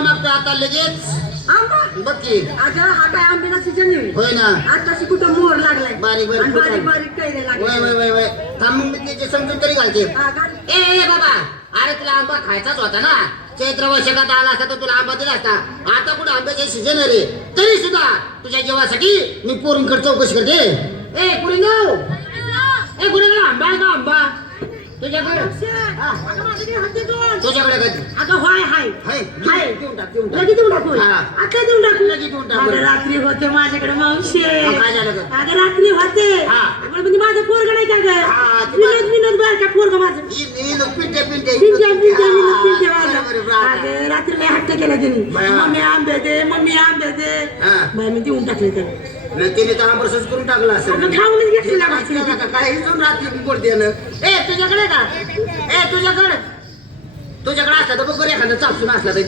मागतो आता लगेच. आंबा? बघ की. अगं हा काय आंब्याचा सीजन आहे. होय ना. आताशी कुठं मोर लागलाय. बारीक बारीक आणि बारीक. बारीक कैरे वय वय लागले वय वय. थांब मग मी त्याचे समजून तरी घालते. हा, घाल. ए ए, बाबा. अरे तुला आंबा खायचाच होता ना? चैत्र वैशाखात आला असता तर तुला आंबा दिला असता. आता कुठं आंब्याचे सीजन आहे रे? तरी सुद्धा तुझ्या जेवासाठी मी पोरींकडे चौकशी करते. ए पुरिंगाव ए पुरिंगाव आंबा आहे का आंबा? तुझ्याकडे. अगं, होय हाय हाय हाय. देऊन टाक देऊन टाक लगेच देऊन टाकू हा. आता देऊन टाकू लगेच देऊन टाक. अगं, रात्री होते माझ्याकडे मावशे मग काय झालं गं? अगं रात्री होते हा. अगं, म्हणजे माझं पोरग नाही का गं? हा, ते विनोद विनोद बार का पोरग माझं ही नील पिंटे पिंटे पिंट्या पिंट्या विनोद पिंट्या माझं. बरोबर, बरोबर. अगं, रात्री लय हट्ट केला त्यांनी. मम्मी आंबे दे मम्मी आंबे दे हा. मी देऊन टाकले त्याला तिने तर आंबरसच करून टाकला असं अगं, खाऊनच घेतली ना भाजी. काही जाऊन रात्री बोलते ना ए तुझ्याकडे का? ए तुझ्याकडे. तुझ्याकडे असला तर बघ बरं एखादा चापसून असला तर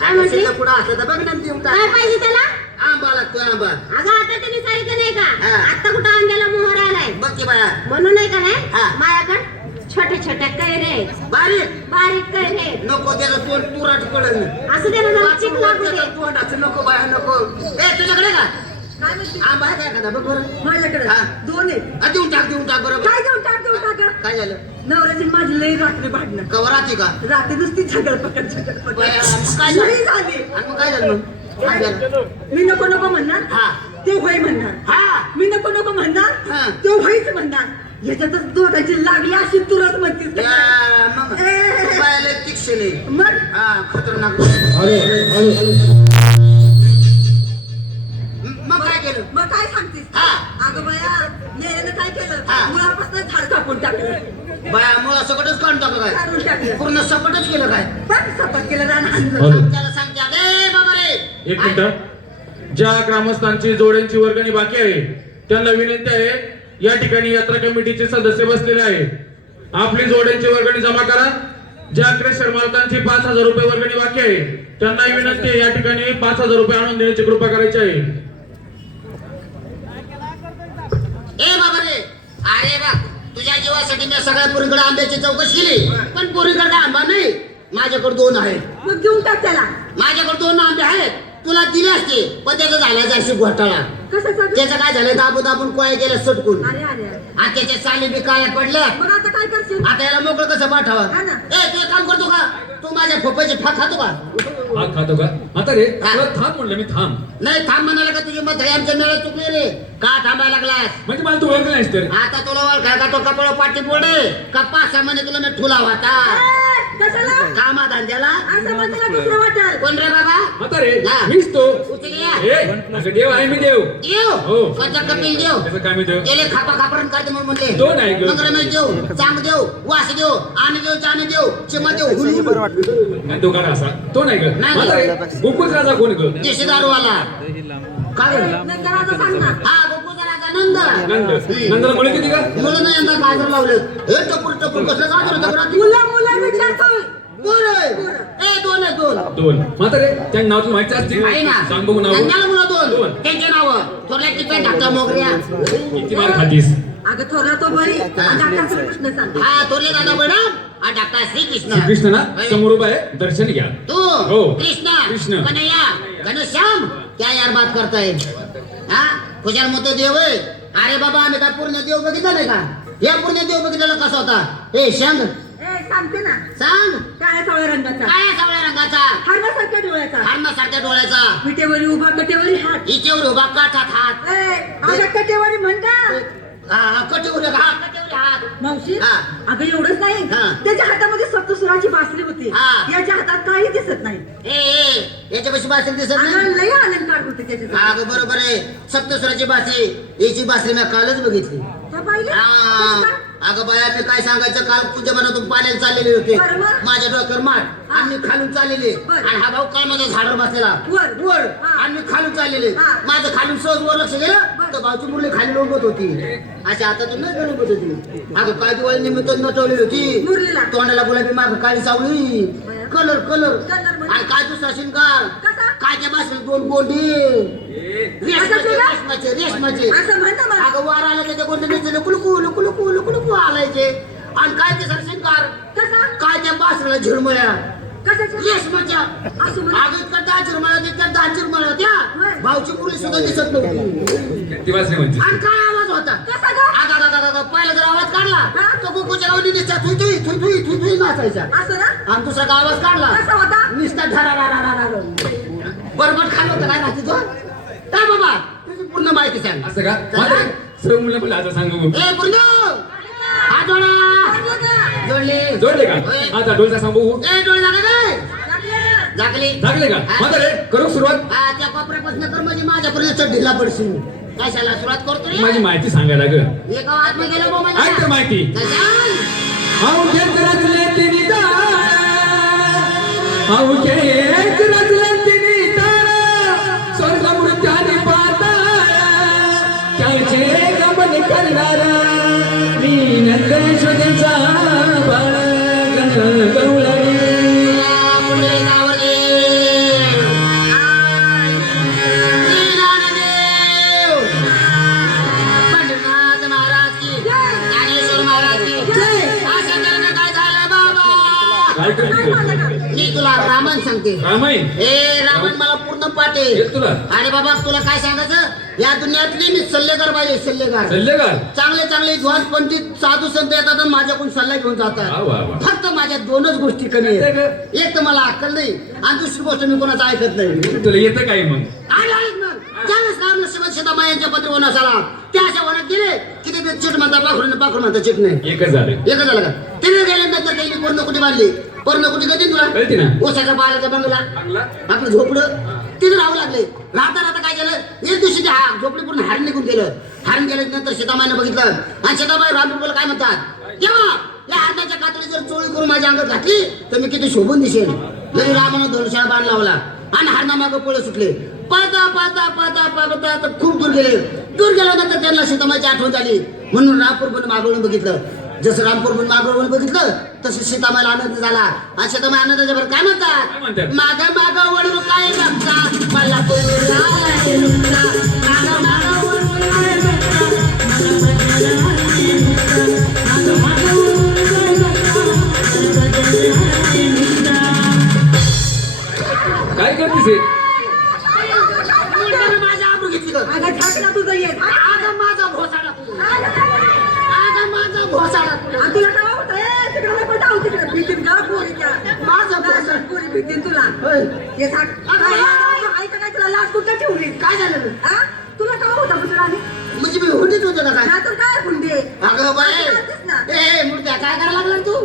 काय म्हणते पुढे असला तर बघ ना देऊन काय पाहिजे त्याला? आंबा लागतो आंबा. अगं आता त्यांनी सांगितलं नाही का. आता कुठं आंब्याला मोहर आलाय. बघ की बाया म्हणून नाही का नाही. माझ्याकडे छोटे छोटे कैरे बारीक बारीक कैरे. नको त्याचं तोंड तुराट पडल. असं त्याला जरा चिक लागू दे. तोंडाचं नको बाया नको. ए तुझ्याकडे का? काय म्हणते? आंबा आहे का एखादा बघ बरं. माझ्याकडे? हा. दोन आहेत आ, देऊन टाक देऊन टाक बरोबर काय देऊन टाक देऊन टाक? काय झालं? नवऱ्याची माझी लई रात्री भांडणं. कवराची का? रात्री नुसती झगड पकड झगड पकड. बया, मग काय झालं? लई झाली. आणि मग काय झालं मग? काय झालं? मी नको नको म्हणणार. हा. ते होय म्हणणार. हा. मी नको नको हा. म्हणणार तो व्हायच म्हणणार. याच्यातच दोघांची लागली अशी तुरंत म्हणतीस का काय? आहे. मग? हा खतरनाक. म- मग काय केलं? मग काय सांगतेस? हा. अगं बया मेल्यानं काय केलं? हा. मुळापासून झाड कापून टाकलं. बाया मुळा सकटच काढून टाकलं काय? काढून टाकलं. पूर्ण सपटच केलं काय? पण सपाट केलं रान हाणलं. हॅलो. त्याला बाबा रे एक मिनिट. ज्या ग्रामस्थांची जोड्यांची वर्गणी बाकी आहे त्यांना विनंती आहे या ठिकाणी यात्रा कमिटीचे सदस्य बसलेले आहेत. आपली जोड्यांची वर्गणी जमा करा. ज्या क्रेशर मालकांची पाच हजार रुपये वर्गणी बाकी आहे. त्यांना विनंती आहे या ठिकाणी पाच हजार रुपये आणून देण्याची कृपा करायची आहे. ए बाबा रे अरे बा तुझ्या जीवासाठी मी सगळ्या पोरीकडे आंब्याची चौकशी केली. पण पोरीकडे आंबा नाही. माझ्याकडे दोन आहेत. मग घेऊन टाक त्याला. माझ्याकडे दोन आंबे आहेत. तुला दिले असते पण त्याचा झाला जायची घोटाळा. कसं त्याचं काय झालं? दाबू दाबून कोया गेल्या सटकून. अरे अरे अरे. आणि त्याच्या साली बी काळ्या पडल्या. मग आता काय करशील? आता याला मोकळं कसं पाठावा? हा ना. ए तू एक काम करतो का? तू माझ्या खोपाची फाक खातो का? हा खातो का? आता रे हा. तुला थांब म्हणलं मी थांब. नाही थांब म्हणाला का तुझी मत आमच्या मेळ्यात चुकली रे. का थांबायला लागलास? म्हणजे मला तू ओळखलं नाहीस तर. आता तुला ओळखा का तो कपडा पाठी पोडे का पाच सहा महिने तुला मी ठुला होता. कशाला? कामा धंद्याला. असं मग तुला दुसरं वाटेल. कोण रे बाबा? आता रे हा. मीच तो. उचल या. ए असं देव आहे मी देव. देव. स्वतः कपिल देव? कसं काय मी देव? गेले खापा खापरण करते म्हणून म्हणले. दोन आहे ग. मग रमेश देव चांग देव वास देव आणि देव चाने देव चिमा देव हुलू आणि तो करा असा. तो नाही ग. नाही. आता रे गोकुळ राजा कोण ग? देशी दारूवाला काय रे? नंतर आता सांग ना हा नंद. नंद. नंदला मुळे किती का मुलं नाही यंदा गाजर लावले. हे टपूर टपूर कसलं गाजर होतं? घरात? मुलं मुलं. दोन. ए दोन आहे दोन दोन आता रे त्या नाव तुला माहिती असते. आहे ना. सांग बघू नाव. त्यांना मुलं दोन. दोन. त्यांचे नाव किती मार खातीस? अगं थोडा तो बरी. आणि आता कृष्ण सांग. हा थोरले दादा मॅडम हा डॉक्टर श्रीकृष्ण. कृष्ण ना. समोर उभा आहे. दर्शन घ्या. तू हो. कृष्ण कृष्ण. कन्हैया घनश्याम क्या यार बात करताय? हा? खुशाल मत देव आहे. अरे बाबा आम्ही काय पूर्ण देव बघितला नाही का? या पूर्ण देव बघितलेला कसा होता? हे शंग सांगते ना. सांग. काय सावळ्या रंगाचा? काय सावळ्या रंगाचा? हरणासारख्या डोळ्याचा. हरणासारख्या डोळ्याचा. विटेवरी उभा कटेवरी हात. हिच्यावर उभा काठात हात. ए अगं कटेवरी हा हा कटीवर हात. कटीवर हात. मावशी हा. अगं एवढंच नाही. हा. त्याच्या हातामध्ये सप्तसुराची बासरी होती. हा. याच्या हातात काही दिसत नाही. ए ए याच्यापाशी बासरी दिसत अगं नाही लय अलंकार होते त्याच्या अगं बरोबर आहे. सप्तस्वराची बासरी. याची बासरी मी कालच बघितली. पाहिले आ, अगं बाया मी काय सांगायचं काल तुझ्या मनातून पाण्याला चाललेले होते. माझ्या डोक्यावर माठ आणि मी खालून चाललेले बरं. आणि हा भाऊ काय माझ्या झाडावर बसलेला वर. वर हा. आणि मी खालून चाललेले हा. माझं खालून सहज वर लक्ष गेलं बरं. तर भाऊची मुरली खाली लोंबत होती अशा हातातून नाही लोंबत होती अगं काय दिवाळी निमित्त नटवलेली होती मुरलीला. तोंडाला गुलाबी माग काळी बरं. कलर कलर कलर म्हणजे? आणि काय दुसरा शिंगार कसा? काय त्या बसले दोन गोंडे रेशमाचे तुला? रेशमाचे रेशमाचे असं म्हणता मला अगं वार आला त्याच्या गोंडे लुकुलुकू आलायचे आणि काय कसा? त्या बासऱ्याला झिरमळ्या? येस मजा असं म्हण. आग इतकं दहा चिरमळा तितकं दहा चिरमळा होय. त्या भाऊची मुली सुद्धा दिसत नव्हती. ती म्हणजे? आणि काय आवाज होता? कसा ग? आगा आगा आगा आगा पहिला जर आवाज काढला हा? तो कुकूच्या Thuy Thuy Thuy Thuy Thuy Thuy नाचायचा. असं ना? आणि दुसरा आवाज काढला? कसा होता? निसता धरा रा रा रा रा रा. बरबट खाल्लं होतं काय राहते तो काय बाबा? तुझी पूर्ण माहिती सांग. असं का? म्हातारे सर्व मुलं पण आता सांगू. ए पूर्ण जोडले. जोडले का? होय. आता डोलचा सांगू. ए डोळे लागले काय झाकले. लागले का. म्हातारे करू सुरुवात. हा त्या कोपऱ्यापासून कर म्हणजे माझ्यापर्यंत चढीला पडशील. कशाला सुरुवात करतो रे? माझी माहिती सांगायला ग. एका आतमध्ये गेला बा माझ्या. ऐक तर माहिती. रचले तिने रचले मी तुला रामायण सांगते. रामायण? हे रामायण मला पूर्ण पाठ आहे तुला? आणि बाबा तुला काय सांगायचं? या दुनियातली मी सल्लेगार पाहिजे सल्लेगार. सल्लेगार? चांगले चांगले ध्वज पंडित साधू संत येतात आणि माझ्याकडून सल्ला घेऊन वा जातात वा. फक्त माझ्या दोनच गोष्टी कमी आहेत. एक तर मला अक्कल नाही आणि दुसरी गोष्ट मी कोणाचं ऐकत नाही. तुला येतं काय मग? आणि ऐक मग. ज्यावेळेस राम लक्ष्मण सीतामा यांच्या पत्र वनास आला त्या अशा वनात गेले की ते चिट म्हणता पाखरून पाखरून म्हणता चिट नाही. एकच झालं. एकच झालं का? तिने गेल्यानंतर त्यांनी पर्णकुटी बांधली. पर्णकुटी कधी तुला? कळते ना? ओसाचा बाळाचा बंगला. आपलं झोपडं. तिथे राहू लागले. राहता राहता काय झालं एक दिवशी ते हा झोपडी पूर्ण हारून निघून गेलं. हारून गेल्यानंतर सीतामाईने बघितलं. आणि सीताबाई रामपूरला काय म्हणतात? जेव्हा या हरणाच्या कातडी जर चोळी करून माझ्या अंगात घातली तर मी किती शोभून दिसेल. तरी रामानं धनुष्याला बाण लावला. आणि हारणा मागं पळ सुटले. पळता पळता पळता पळता तर खूप दूर गेले. दूर गेल्यानंतर त्यांना सीतामाईची आठवण झाली. म्हणून रामपूर पण मागवून बघितलं. जसं रामपूर पण मागवून बघितलं तसं सीतामाईला आनंद झाला. आणि सीतामाई आनंदाच्या बरं काय म्हणतात? माग माग वळू काय बघता? मला काय करतेस हे? माझ्या आबरू घेतली तुझं येत अगं माझा भोसाडा तुला भोसाडा तुला. आणि तुला काय होतं? ए, तिकडे नको जाऊ तिकडे भीतीत पोरीच्या माझं नाही, भोसाड. पोरी. भीतीत तुला. होय. हे सांग काय ऐका काय? तुला लाच कुठं ठेवली? काय झालं? हा? तुला काय होता पुतळा म्हणजे मी हुंडीत होतो ना काय? नाहीतर काय हुंडे? अगं बाय असं करतेस ना. ए मूर्त्या काय करायला लागला तू?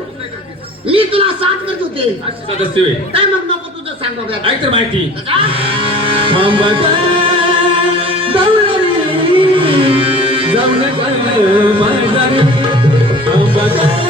मी तुला साथ करत होते. अशी सदस्य होय. काय मग नको तुझं सांग बघा ऐक तर माहिती. थांबा गं,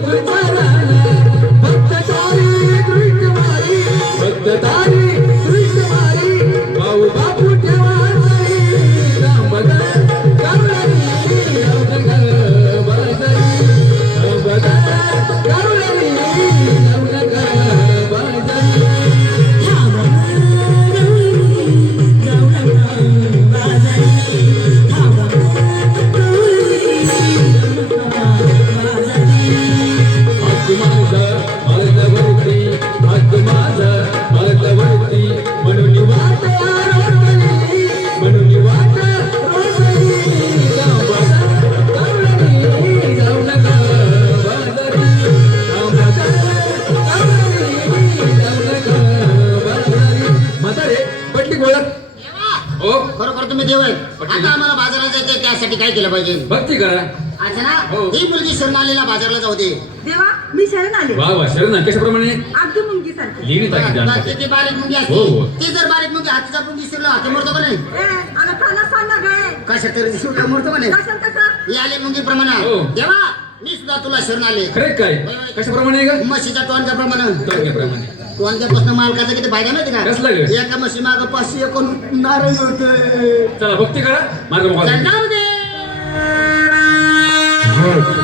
good. आता आम्हाला बाजारात जायचं त्यासाठी काय केलं पाहिजे? भक्ती करा अच्छा ना? हो. ही मुलगी शर्मालीला बाजारला जाऊ दे. देवा मी शरण आले. वा वा शरण कशाप्रमाणे? अगदी मुंगी सारखी लिहिणी ताकी जाण बाकी ती बारीक मुंगी हो, हो. असते ती जर बारीक मुंगी हातीचा मुंगी शिरला हाती मरतो का नाही? सांग गे. कशा तरी का नाही? ही आली मुंगी प्रमाणे हो. देवा मी सुद्धा तुला शरण आले. खरे काय? कशाप्रमाणे का म्हशीच्या टोनच्या प्रमाणे टोनक्याप्रमाणे कोणत्यापासून मालकाचा किती फायदा माहिती का? कसलं ग? एका मशी माग पाचशे एकोणनारे होते चला भक्ती करा माझा मोबाईल दे. हो.